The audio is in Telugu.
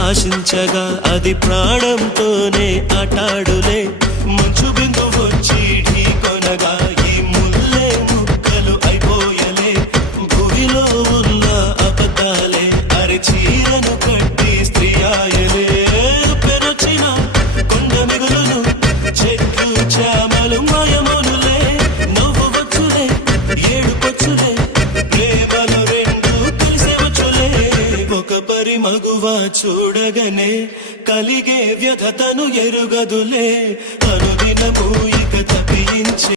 ఆశించగా అది ప్రాణంతోనే ఆటాడులే మంచు బిందు వచ్చి ఢీ కొనగా ఈ ముల్లే ముక్కలు అయిపోయలే భూమిలో ఉన్న అబద్ధాలే అరిచీరను కట్టి స్త్రీ ఆయలే పెరచిన కొండ మిగులును చెట్లు చామలు మాయమోనులే నవ్వు వచ్చులే ఏడు పచ్చులే ప్రేమలు రెండు కలిసే వచ్చులే ఒక పరి మగువా చూడగనే కలిగే వ్యధతను ఎరుగదులే అనుదినము ఇక తప్పించి